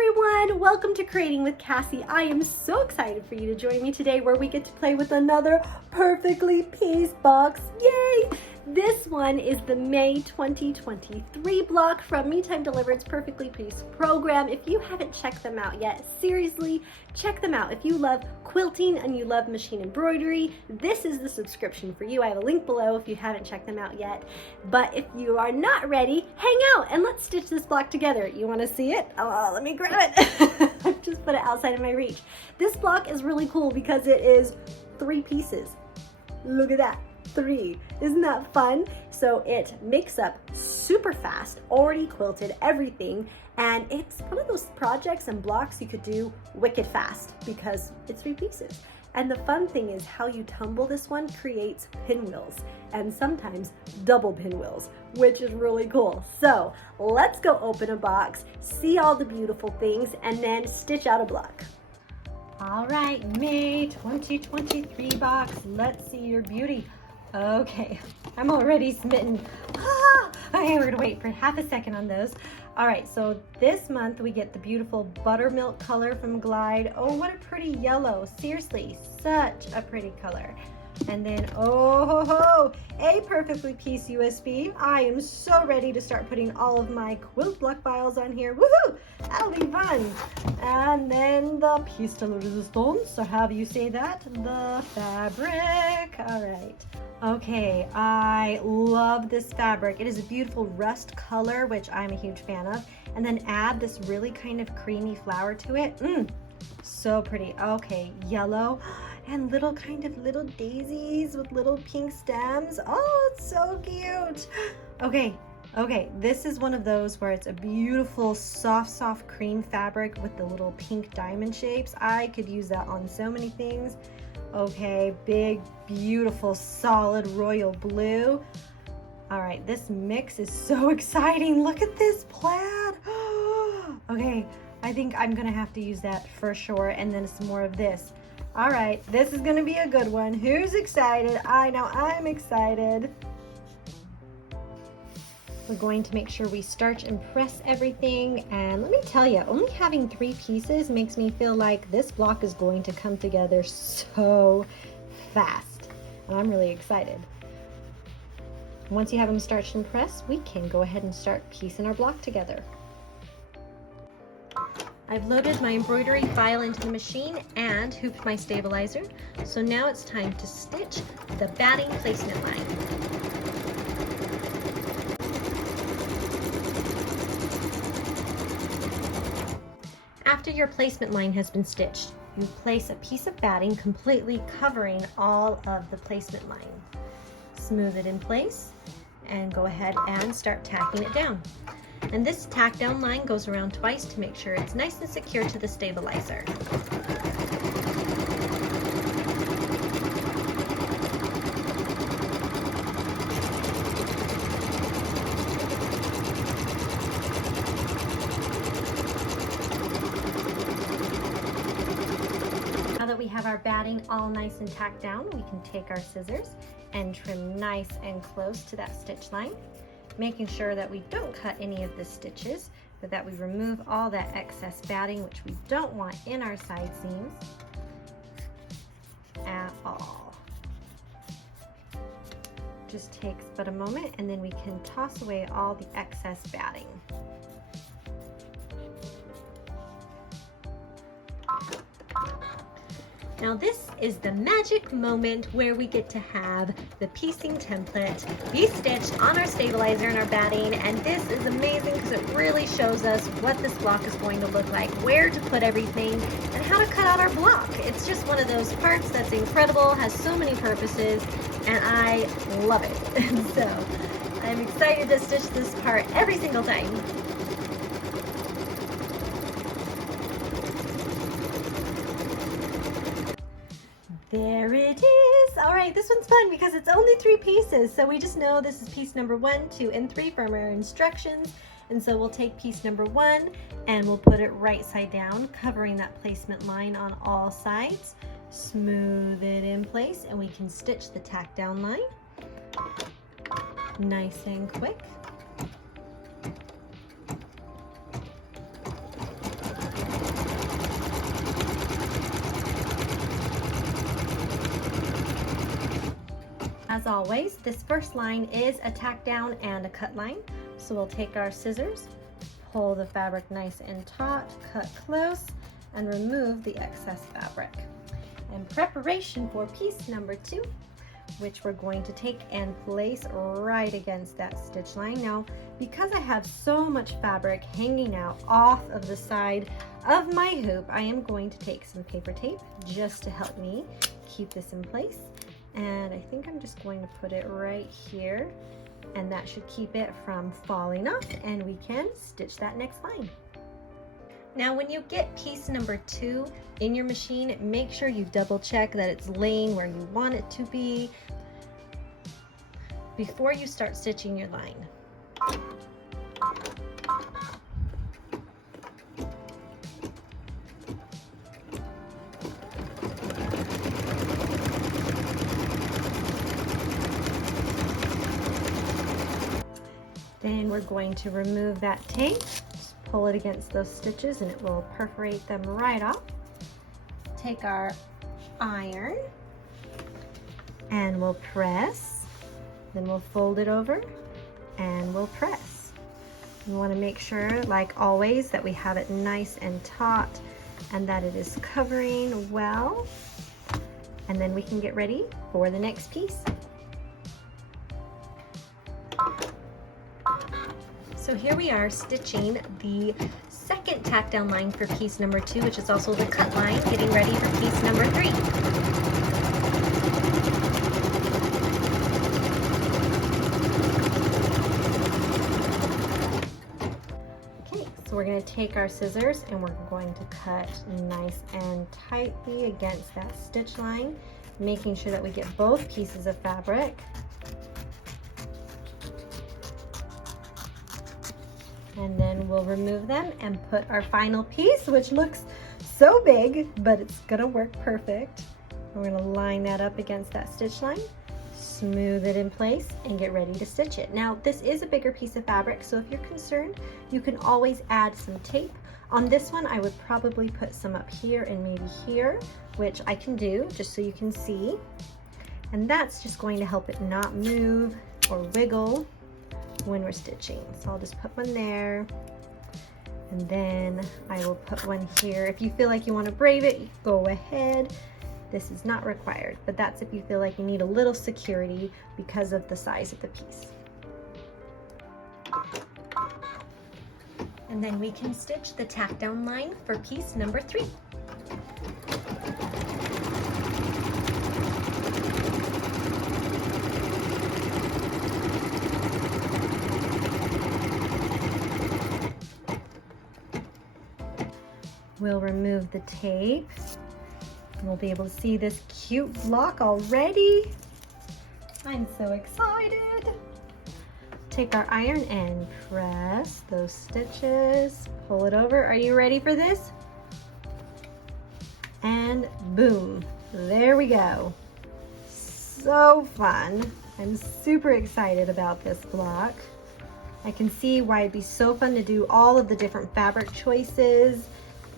everyone, welcome to Creating with Cassie. I am so excited for you to join me today where we get to play with another perfectly pieced box. Yay! This one is the May 2023 block from Me Time Delivered's Perfectly Pieced program. If you haven't checked them out yet, seriously, check them out. If you love quilting and you love machine embroidery, this is the subscription for you. I have a link below if you haven't checked them out yet. But if you are not ready, hang out and let's stitch this block together. You want to see it? Oh, let me grab it. I've just put it outside of my reach. This block is really cool because it is 3 pieces. Look at that. 3. Isn't that fun? So it makes up super fast, already quilted, everything, and it's one of those projects and blocks you could do wicked fast because it's 3 pieces. And the fun thing is how you tumble this one creates pinwheels and sometimes double pinwheels, which is really cool. So let's go open a box, see all the beautiful things, and then stitch out a block. All right, May 2023 box, let's see your beauty. Okay, I'm already smitten. Okay, we're gonna wait for half a second on those. All right, so this month we get the beautiful buttermilk color from Glide. Oh, what a pretty yellow. Seriously, such a pretty color. And then, oh ho ho, a perfectly pieced USB. I am so ready to start putting all of my quilt block files on here. Woohoo! That'll be fun. And then the piece de resistance, or however you say that, the fabric. All right. Okay, I love this fabric. It is a beautiful rust color, which I'm a huge fan of. And then add this really kind of creamy flower to it. So pretty. Okay, yellow and little daisies with little pink stems. Oh, it's so cute. Okay, this is one of those where it's a beautiful soft cream fabric with the little pink diamond shapes. I could use that on so many things. Okay, big, beautiful, solid royal blue. All right, this mix is so exciting. Look at this plaid. Okay, I think I'm gonna have to use that for sure, and then some more of this. All right, this is gonna be a good one. Who's excited? I know I'm excited. We're going to make sure we starch and press everything. And let me tell you, only having 3 pieces makes me feel like this block is going to come together so fast. And I'm really excited. Once you have them starched and pressed, we can go ahead and start piecing our block together. I've loaded my embroidery file into the machine and hooped my stabilizer. So now it's time to stitch the batting placement line. After your placement line has been stitched, you place a piece of batting completely covering all of the placement line. Smooth it in place and go ahead and start tacking it down. And this tack down line goes around twice to make sure it's nice and secure to the stabilizer. Now that we have our batting all nice and tacked down, we can take our scissors and trim nice and close to that stitch line, making sure that we don't cut any of the stitches, but that we remove all that excess batting, which we don't want in our side seams at all. Just takes but a moment, and then we can toss away all the excess batting. Now this is the magic moment where we get to have the piecing template be stitched on our stabilizer and our batting, and this is amazing because it really shows us what this block is going to look like, where to put everything, and how to cut out our block. It's just one of those parts that's incredible, has so many purposes, and I love it. So I'm excited to stitch this part every single time. There it is. All right, this one's fun because it's only 3 pieces. So we just know this is piece number 1, 2, and 3 from our instructions. And so we'll take piece number 1 and we'll put it right side down, covering that placement line on all sides. Smooth it in place and we can stitch the tack down line. Nice and quick. As always, this first line is a tack down and a cut line. So we'll take our scissors, pull the fabric nice and taut, cut close, and remove the excess fabric. In preparation for piece number 2, which we're going to take and place right against that stitch line. Now, because I have so much fabric hanging out off of the side of my hoop, I am going to take some paper tape just to help me keep this in place. And I think I'm just going to put it right here, and that should keep it from falling off, and we can stitch that next line. Now when you get piece number 2 in your machine, make sure you double check that it's laying where you want it to be before you start stitching your line. Then we're going to remove that tape. Pull it against those stitches and it will perforate them right off. Take our iron and we'll press. Then we'll fold it over and we'll press. We want to make sure, like always, that we have it nice and taut and that it is covering well. And then we can get ready for the next piece. So here we are stitching the second tack down line for piece number 2, which is also the cut line, getting ready for piece number 3. Okay, so we're going to take our scissors and we're going to cut nice and tightly against that stitch line, making sure that we get both pieces of fabric. And then we'll remove them and put our final piece, which looks so big, but it's gonna work perfect. We're gonna line that up against that stitch line, smooth it in place, and get ready to stitch it. Now, this is a bigger piece of fabric, so if you're concerned, you can always add some tape. On this one, I would probably put some up here and maybe here, which I can do just so you can see. And that's just going to help it not move or wiggle when we're stitching. So I'll just put one there, and then I will put one here. If you feel like you want to braid it, go ahead. This is not required, but that's if you feel like you need a little security because of the size of the piece. And then we can stitch the tack down line for piece number 3. We'll remove the tape. We'll be able to see this cute block already. I'm so excited. Take our iron and press those stitches. Pull it over. Are you ready for this? And boom, there we go. So fun. I'm super excited about this block. I can see why it'd be so fun to do all of the different fabric choices.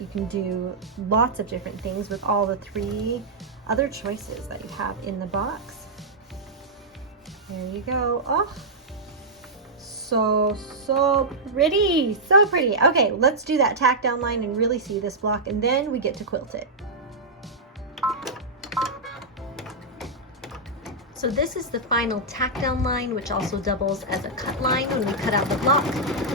You can do lots of different things with all the 3 other choices that you have in the box. There you go. Oh, so pretty, so pretty. Okay, let's do that tack down line and really see this block, and then we get to quilt it. So this is the final tack down line, which also doubles as a cut line when we cut out the block.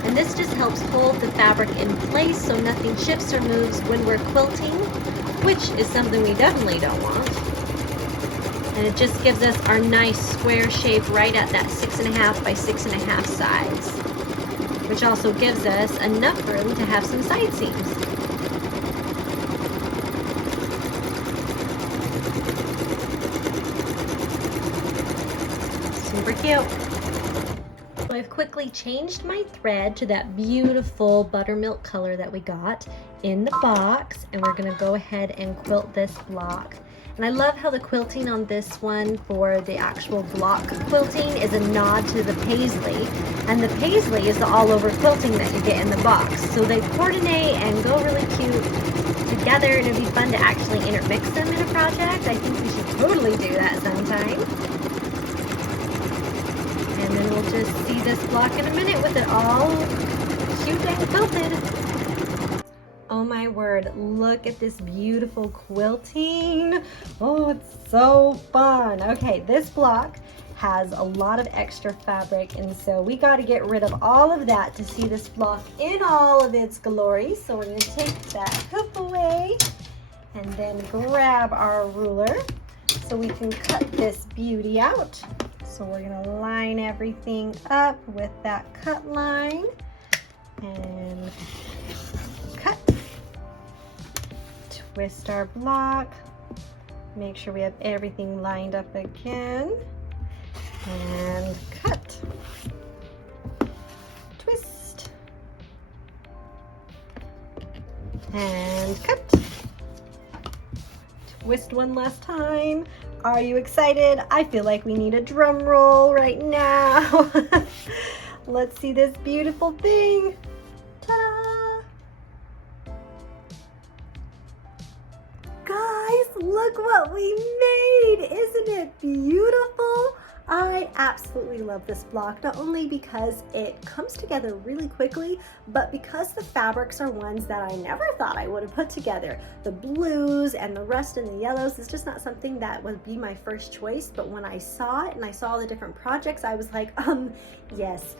And this just helps hold the fabric in place so nothing shifts or moves when we're quilting, which is something we definitely don't want. And it just gives us our nice square shape right at that 6.5 by 6.5 size, which also gives us enough room to have some side seams. Super cute. So I've quickly changed my thread to that beautiful buttermilk color that we got in the box, and we're gonna go ahead and quilt this block. And I love how the quilting on this one for the actual block quilting is a nod to the paisley, and the paisley is the all over quilting that you get in the box. So they coordinate and go really cute together, and it'd be fun to actually intermix them in a project. I think we should totally do that sometime. we'll just see this block in a minute with it all cute and quilted. Oh my word, look at this beautiful quilting. Oh, it's so fun. Okay, this block has a lot of extra fabric, and so we got to get rid of all of that to see this block in all of its glory. So we're going to take that hoop away and then grab our ruler so we can cut this beauty out. So we're going to line everything up with that cut line and cut. Twist our block. Make sure we have everything lined up again. And cut. Twist. And cut. Twist one last time. Are you excited? I feel like we need a drum roll right now. Let's see this beautiful thing. Ta-da! Guys, look what we made! Isn't it beautiful? I absolutely love this block, not only because it comes together really quickly, but because the fabrics are ones that I never thought I would have put together. The blues and the rust and the yellows is just not something that would be my first choice, but when I saw it and I saw the different projects, I was like, yes,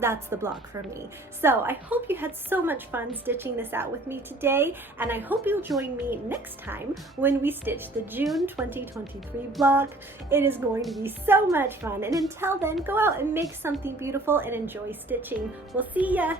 that's the block for me. So I hope you had so much fun stitching this out with me today, and I hope you'll join me next time when we stitch the June 2023 block. It is going to be so much fun, and until then, go out and make something beautiful and enjoy stitching. We'll see ya!